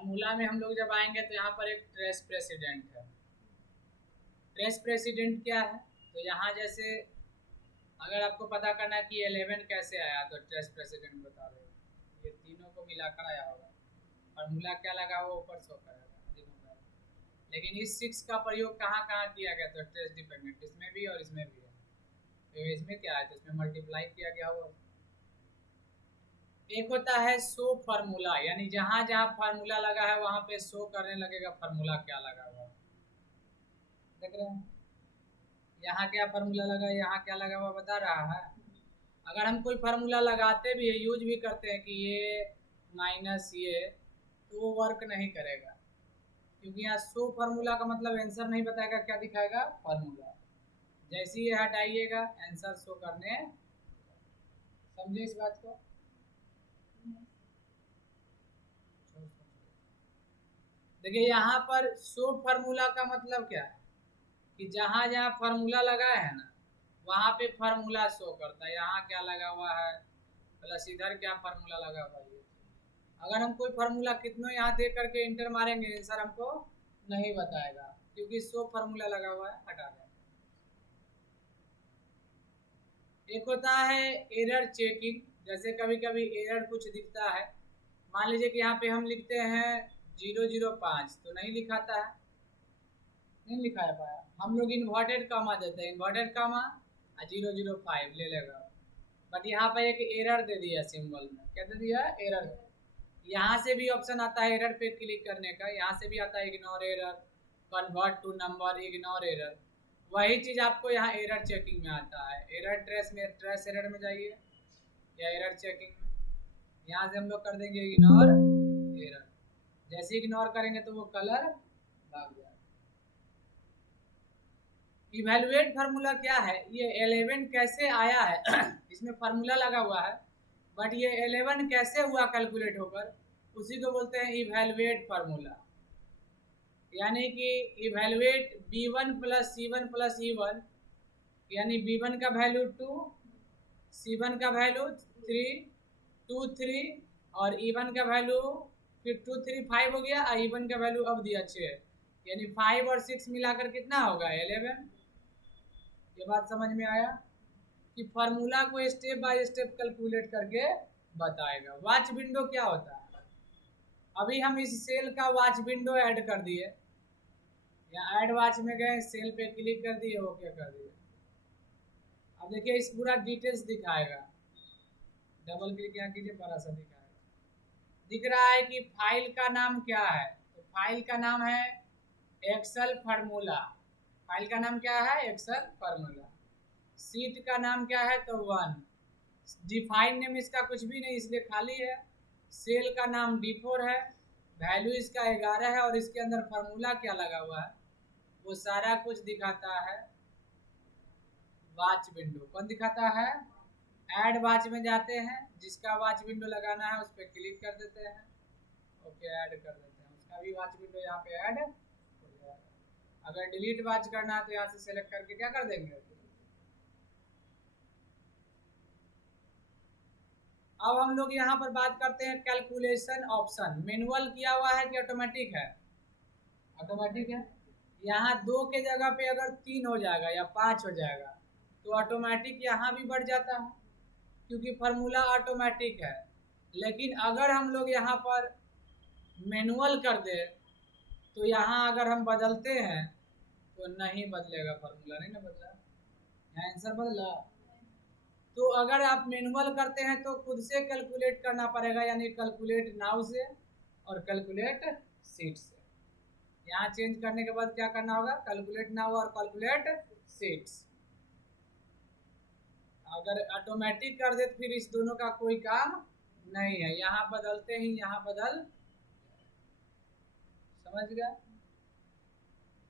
Formula में हम लोग जब आएंगे तो यहाँ पर एक ट्रेस प्रेसिडेंट है। ट्रेस प्रेसिडेंट क्या है? तो यहाँ जैसे अगर आपको पता करना है कि 11 कैसे आया तो ट्रेस प्रेसिडेंट बता दो। ये तीनों को मिलाकर आया होगा, फार्मूला क्या लगा हुआ ऊपर शो करेगा। लेकिन इस 6 का प्रयोग कहाँ कहाँ किया गया? तो ट्रेस डिपेंडेंट इसमें भी और इसमें भी है। तो इसमें क्या है? तो इसमें मल्टीप्लाई किया गया हुआ। एक होता है शो फार्मूला, यानी जहां जहां फार्मूला लगा है वहां पे शो करने लगेगा फार्मूला क्या लगा हुआ है। देख रहे हैं यहाँ क्या फार्मूला लगा, यहाँ क्या लगा हुआ बता रहा है। अगर हम कोई फार्मूला लगाते भी है, यूज भी करते हैं कि ये माइनस ये, तो वो वर्क नहीं करेगा, क्योंकि यहाँ शो फार्मूला का मतलब आंसर नहीं बताएगा, क्या दिखाएगा? फार्मूला। जैसे ही हटाइएगा आंसर शो करने, समझे इस बात को? देखिए यहाँ पर शो फार्मूला का मतलब क्या है कि जहां जहां फार्मूला लगा है ना वहां पे फार्मूला शो करता है। यहाँ क्या लगा हुआ है प्लस इधर क्या फार्मूला लगा हुआ है। अगर हम कोई फार्मूला कितनों यहाँ दे करके इंटर मारेंगे आंसर हमको नहीं बताएगा, क्योंकि शो फार्मूला लगा हुआ है। हटा दें। एक होता है एरर चेकिंग, जैसे कभी कभी एरर कुछ दिखता है। मान लीजिए कि यहाँ पे हम लिखते हैं 005 तो नहीं लिखाता है, नहीं लिखा पाया। हम लोग इन्वर्टेड कामा देते हैं, इन्वर्टेड कामा 005 ले लेगा, बट यहाँ पे एक एरर दे दिया सिंबल में। क्या दे दिया? एरर। यहाँ से भी ऑप्शन आता है एरर पे क्लिक करने का, यहाँ से भी आता है ignore error, convert to number, ignore error. वही चीज आपको यहाँ एरर चेकिंग में आता है। एरर ट्रेस में, ट्रेस एरर में जाइए या एरर चेकिंग में, यहाँ से हम लोग कर देंगे इग्नोर एरर। जैसे इग्नोर करेंगे तो वो कलर भाग जाएगा। इवैल्यूएट फार्मूला क्या है? ये 11 कैसे आया है इसमें फार्मूला लगा हुआ है, बट ये 11 कैसे हुआ कैलकुलेट होकर, उसी को बोलते हैं इवैल्यूएट फार्मूला। यानी कि evaluate b1 plus c1 plus e1, यानी b1 का वैल्यू 2, c1 का वैल्यू 3, 2 3, और e1 का वैल्यू फिर 2 3 5 हो गया, और e1 का वैल्यू अब दिया 6, यानी 5 और 6 मिलाकर कितना होगा? 11। ये बात समझ में आया कि फार्मूला को स्टेप बाय स्टेप कैलकुलेट करके बताएगा। वॉच विंडो क्या होता है? अभी हम इस सेल का वॉच विंडो ऐड कर दिए, या ऐड वॉच में गए, सेल पे क्लिक कर दिए, ओके कर दिए। अब देखिए इस पूरा डिटेल्स दिखाएगा। डबल क्लिक यहाँ कीजिए, बड़ा सा दिखाएगा। दिख रहा है कि फाइल का नाम क्या है? तो फाइल का नाम है एक्सेल फार्मूला। फाइल का नाम क्या है? Excel formula. सीट का नाम क्या है? तो 1। डिफाइन नेम इसका कुछ भी नहीं, इसलिए खाली है। सेल का नाम D4 है, वैल्यू इसका 11 है, और इसके अंदर फार्मूला क्या लगा हुआ है वो सारा कुछ दिखाता है। वॉच विंडो कौन दिखाता है? ऐड वॉच में जाते हैं, जिसका वॉच विंडो लगाना है उस पर क्लिक कर देते हैं, ओके ऐड कर देते हैं। उसका भी वॉच विंडो यहाँ पे ऐड हो जाएगा। अगर डिलीट वॉच करना है तो यहाँ से सेलेक्ट करके क्या कर देंगे। अब हम लोग यहाँ पर बात करते हैं कैलकुलेशन ऑप्शन। मैनुअल किया हुआ है कि ऑटोमेटिक है? ऑटोमेटिक है। यहाँ 2 के जगह पे अगर 3 हो जाएगा या 5 हो जाएगा तो ऑटोमेटिक यहाँ भी बढ़ जाता है, क्योंकि फार्मूला ऑटोमेटिक है। लेकिन अगर हम लोग यहाँ पर मैनुअल कर दे तो यहाँ अगर हम बदलते हैं तो नहीं बदलेगा फार्मूला, नहीं ना बदला, यहाँ आंसर बदला। तो अगर आप मैनुअल करते हैं तो खुद से कैलकुलेट करना पड़ेगा, यानी कैलकुलेट नाउ से और कैलकुलेट सीट से। यहाँ चेंज करने के बाद क्या करना होगा? कैलकुलेट नाउ और कैलकुलेट सीट्स। अगर ऑटोमेटिक कर दे तो फिर इस दोनों का कोई काम नहीं है, यहाँ बदलते ही यहाँ बदल। समझ गया?